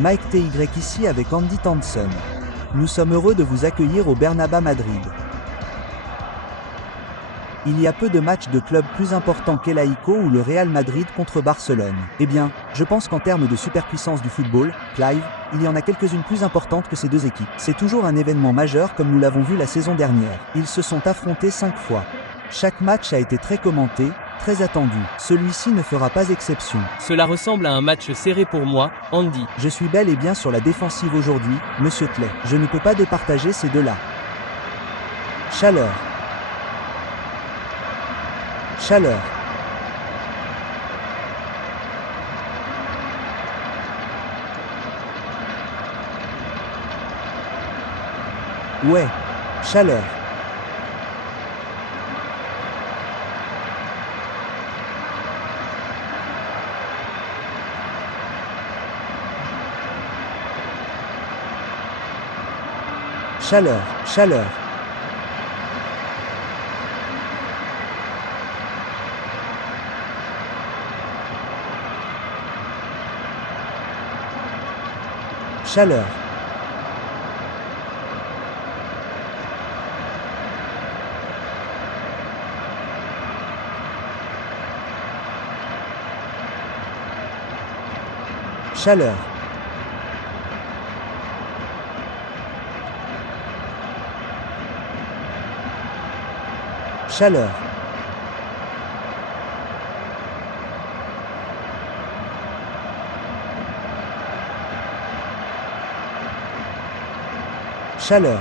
Mike TY ici avec Andy Thompson. Nous sommes heureux de vous accueillir au Bernabéu Madrid. Il y a peu de matchs de clubs plus importants qu'Elaico ou le Real Madrid contre Barcelone. Eh bien, je pense qu'en termes de superpuissance du football, Clive, il y en a quelques-unes plus importantes que ces deux équipes. C'est toujours un événement majeur comme nous l'avons vu la saison dernière. Ils se sont affrontés 5 fois. Chaque match a été très commenté, très attendu. Celui-ci ne fera pas exception. Cela ressemble à un match serré pour moi, Andy. Je suis bel et bien sur la défensive aujourd'hui, Monsieur Clay. Je ne peux pas départager ces deux-là. Chaleur. Chaleur. Ouais. Chaleur. Chaleur. Chaleur. Chaleur. Chaleur. Chaleur. Chaleur.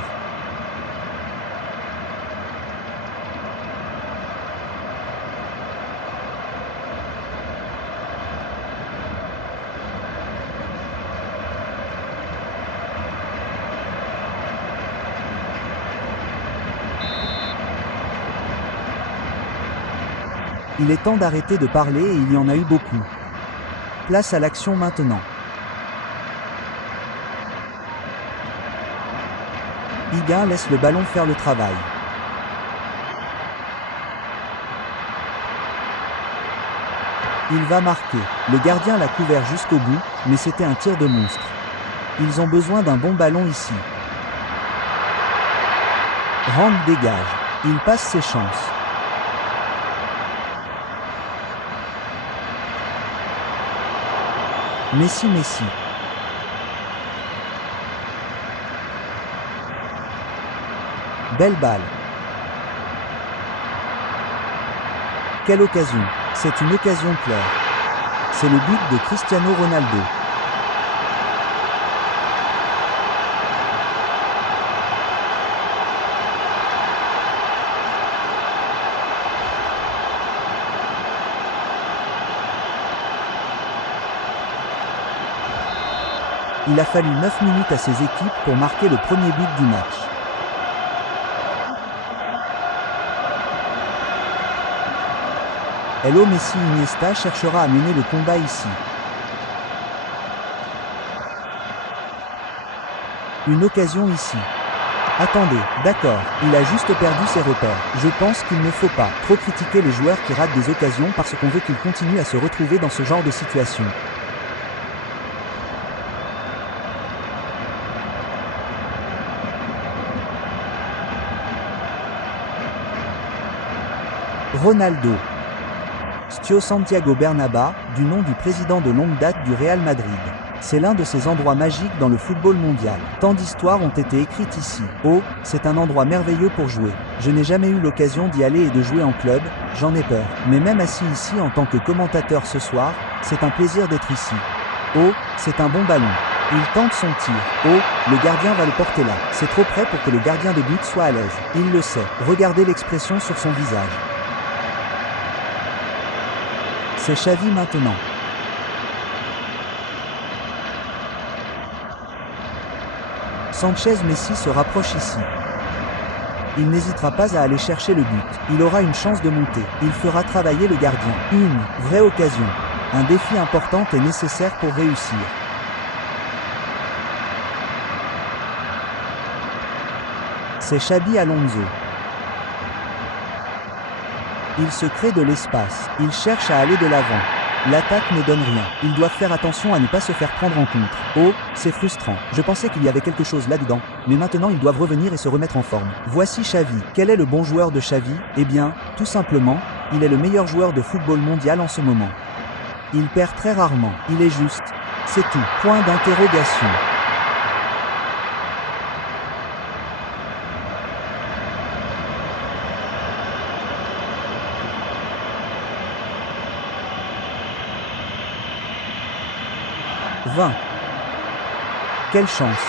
Il est temps d'arrêter de parler et il y en a eu beaucoup. Place à l'action maintenant. Higuain laisse le ballon faire le travail. Il va marquer. Le gardien l'a couvert jusqu'au bout, mais c'était un tir de monstre. Ils ont besoin d'un bon ballon ici. Rand dégage. Il passe ses chances. Messi. Belle balle. Quelle occasion. C'est une occasion claire. C'est le but de Cristiano Ronaldo. Il a fallu 9 minutes à ses équipes pour marquer le premier but du match. Hello Messi. Iniesta cherchera à mener le combat ici. Une occasion ici. Attendez, d'accord, il a juste perdu ses repères. Je pense qu'il ne faut pas trop critiquer les joueurs qui ratent des occasions parce qu'on veut qu'ils continuent à se retrouver dans ce genre de situation. Ronaldo. Stade Santiago Bernabéu, du nom du président de longue date du Real Madrid. C'est l'un de ces endroits magiques dans le football mondial. Tant d'histoires ont été écrites ici. Oh, c'est un endroit merveilleux pour jouer. Je n'ai jamais eu l'occasion d'y aller et de jouer en club, j'en ai peur. Mais même assis ici en tant que commentateur ce soir, c'est un plaisir d'être ici. Oh, c'est un bon ballon. Il tente son tir. Oh, le gardien va le porter là. C'est trop près pour que le gardien de but soit à l'aise. Il le sait. Regardez l'expression sur son visage. C'est Xavi maintenant. Sanchez. Messi se rapproche ici. Il n'hésitera pas à aller chercher le but. Il aura une chance de monter. Il fera travailler le gardien. Une vraie occasion. Un défi important est nécessaire pour réussir. C'est Xabi Alonso. Il se crée de l'espace. Il cherche à aller de l'avant. L'attaque ne donne rien. Ils doivent faire attention à ne pas se faire prendre en contre. Oh, c'est frustrant. Je pensais qu'il y avait quelque chose là-dedans, mais maintenant ils doivent revenir et se remettre en forme. Voici Xavi. Quel est le bon joueur de Xavi? Eh bien, tout simplement, il est le meilleur joueur de football mondial en ce moment. Il perd très rarement. Il est juste. C'est tout. Point d'interrogation. Quelle chance!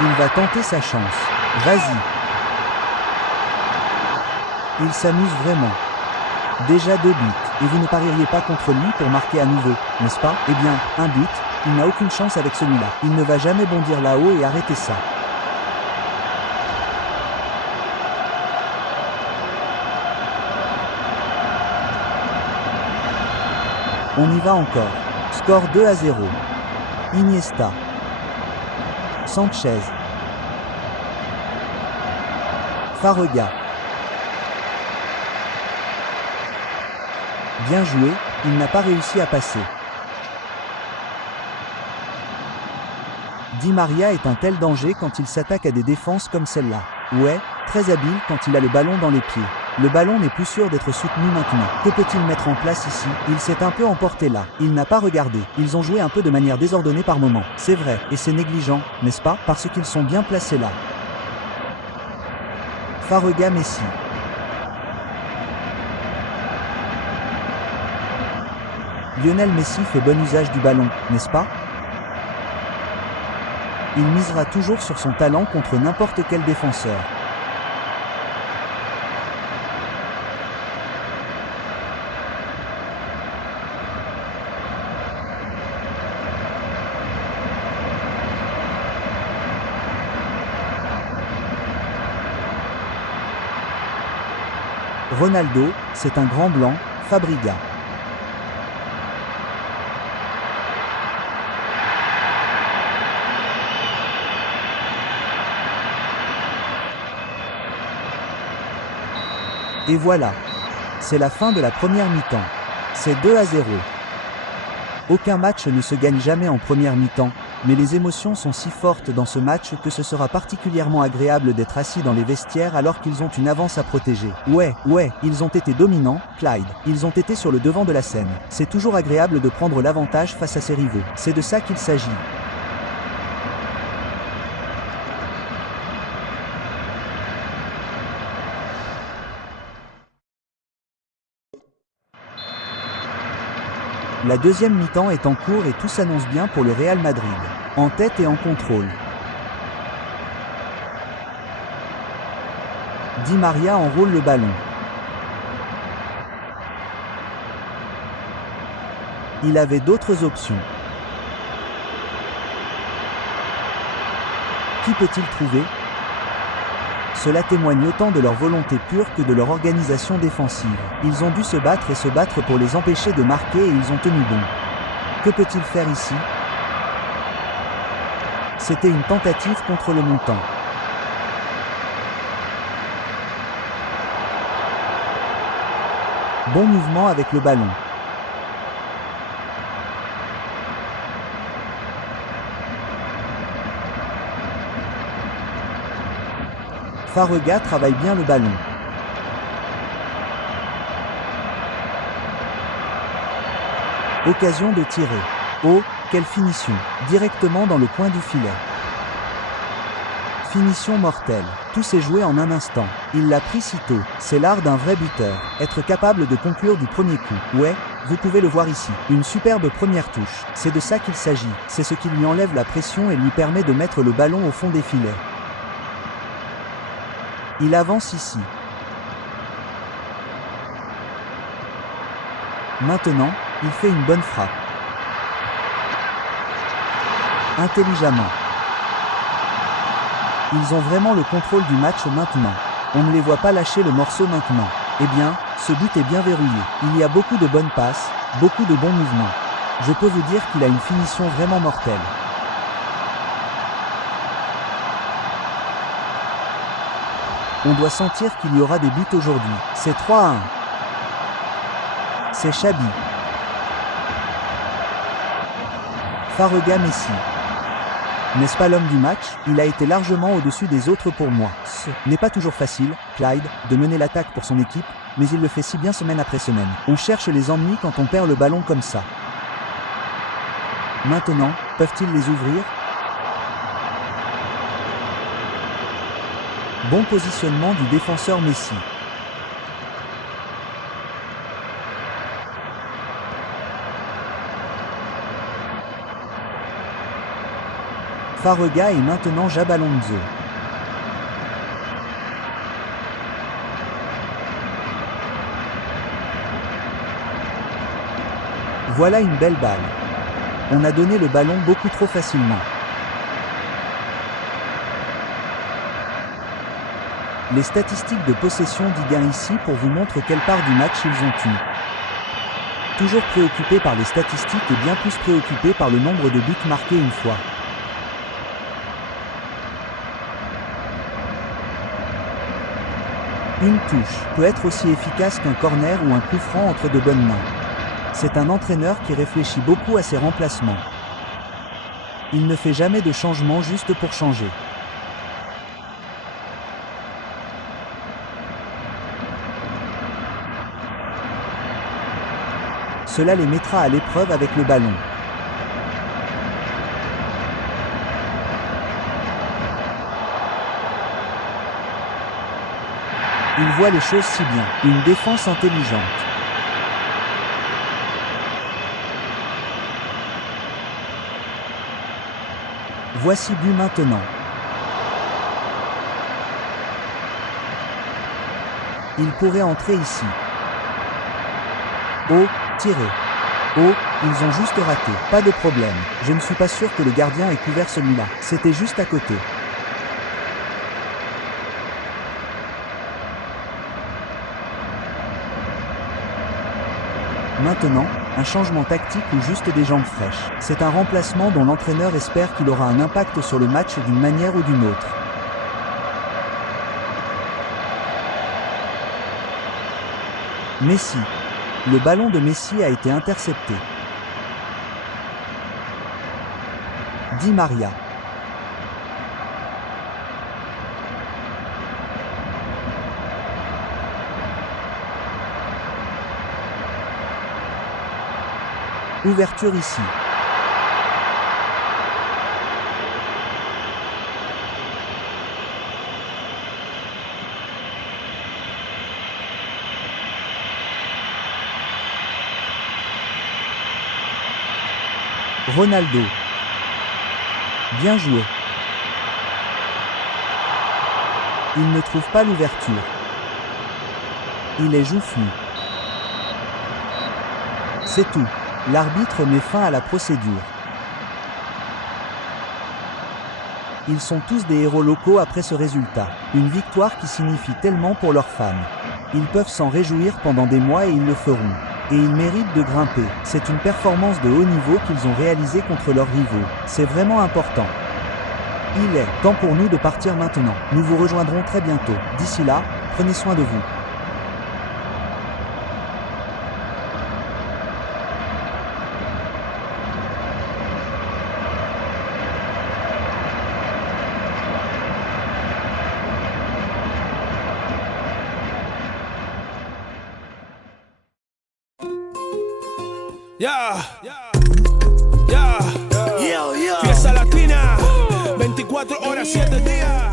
Il va tenter sa chance. Vas-y! Il s'amuse vraiment. Déjà 2 buts, et vous ne parieriez pas contre lui pour marquer à nouveau, n'est-ce pas? Eh bien, un but, il n'a aucune chance avec celui-là. Il ne va jamais bondir là-haut et arrêter ça. On y va encore. Score 2-0. Iniesta. Sanchez. Farega. Bien joué, il n'a pas réussi à passer. Di Maria est un tel danger quand il s'attaque à des défenses comme celle-là. Ouais, très habile quand il a le ballon dans les pieds. Le ballon n'est plus sûr d'être soutenu maintenant. Que peut-il mettre en place ici? Il s'est un peu emporté là. Il n'a pas regardé. Ils ont joué un peu de manière désordonnée par moment. C'est vrai, et c'est négligent, n'est-ce pas? Parce qu'ils sont bien placés là. Farega Messi. Lionel Messi fait bon usage du ballon, n'est-ce pas? Il misera toujours sur son talent contre n'importe quel défenseur. Ronaldo, c'est un grand blanc, Fabregas. Et voilà. C'est la fin de la première mi-temps. C'est 2-0. Aucun match ne se gagne jamais en première mi-temps, mais les émotions sont si fortes dans ce match que ce sera particulièrement agréable d'être assis dans les vestiaires alors qu'ils ont une avance à protéger. Ouais, ils ont été dominants, Clyde. Ils ont été sur le devant de la scène. C'est toujours agréable de prendre l'avantage face à ses rivaux. C'est de ça qu'il s'agit. La deuxième mi-temps est en cours et tout s'annonce bien pour le Real Madrid. En tête et en contrôle. Di Maria enroule le ballon. Il avait d'autres options. Qui peut-il trouver? Cela témoigne autant de leur volonté pure que de leur organisation défensive. Ils ont dû se battre et se battre pour les empêcher de marquer et ils ont tenu bon. Que peut-il faire ici? C'était une tentative contre le montant. Bon mouvement avec le ballon. Farega travaille bien le ballon. Occasion de tirer. Oh, quelle finition! Directement dans le coin du filet. Finition mortelle. Tout s'est joué en un instant. Il l'a pris si tôt. C'est l'art d'un vrai buteur. Être capable de conclure du premier coup. Ouais, vous pouvez le voir ici. Une superbe première touche. C'est de ça qu'il s'agit. C'est ce qui lui enlève la pression et lui permet de mettre le ballon au fond des filets. Il avance ici. Maintenant, il fait une bonne frappe. Intelligemment. Ils ont vraiment le contrôle du match maintenant. On ne les voit pas lâcher le morceau maintenant. Eh bien, ce but est bien verrouillé. Il y a beaucoup de bonnes passes, beaucoup de bons mouvements. Je peux vous dire qu'il a une finition vraiment mortelle. On doit sentir qu'il y aura des buts aujourd'hui. C'est 3-1. C'est Chabi. Farega Messi. N'est-ce pas l'homme du match? Il a été largement au-dessus des autres pour moi. Ce n'est pas toujours facile, Clyde, de mener l'attaque pour son équipe, mais il le fait si bien semaine après semaine. On cherche les ennuis quand on perd le ballon comme ça. Maintenant, peuvent-ils les ouvrir? Bon positionnement du défenseur Messi. Farega et maintenant Jab Alonso. Voilà une belle balle. On a donné le ballon beaucoup trop facilement. Les statistiques de possession d'Iguin ici pour vous montrer quelle part du match ils ont eu. Toujours préoccupé par les statistiques et bien plus préoccupé par le nombre de buts marqués une fois. Une touche peut être aussi efficace qu'un corner ou un coup franc entre de bonnes mains. C'est un entraîneur qui réfléchit beaucoup à ses remplacements. Il ne fait jamais de changement juste pour changer. Cela les mettra à l'épreuve avec le ballon. Il voit les choses si bien. Une défense intelligente. Voici but maintenant. Il pourrait entrer ici. Oh, tiré. Oh, ils ont juste raté. Pas de problème. Je ne suis pas sûr que le gardien ait couvert celui-là. C'était juste à côté. Maintenant, un changement tactique ou juste des jambes fraîches. C'est un remplacement dont l'entraîneur espère qu'il aura un impact sur le match d'une manière ou d'une autre. Messi. Le ballon de Messi a été intercepté. Di Maria. Ouverture ici. Ronaldo. Bien joué. Il ne trouve pas l'ouverture. Il est joufflu. C'est tout. L'arbitre met fin à la procédure. Ils sont tous des héros locaux après ce résultat. Une victoire qui signifie tellement pour leurs fans. Ils peuvent s'en réjouir pendant des mois et ils le feront. Et ils méritent de grimper. C'est une performance de haut niveau qu'ils ont réalisée contre leurs rivaux. C'est vraiment important. Il est temps pour nous de partir maintenant. Nous vous rejoindrons très bientôt. D'ici là, prenez soin de vous. Ya, ya, Fiesta Latina, 24 horas, 7 días.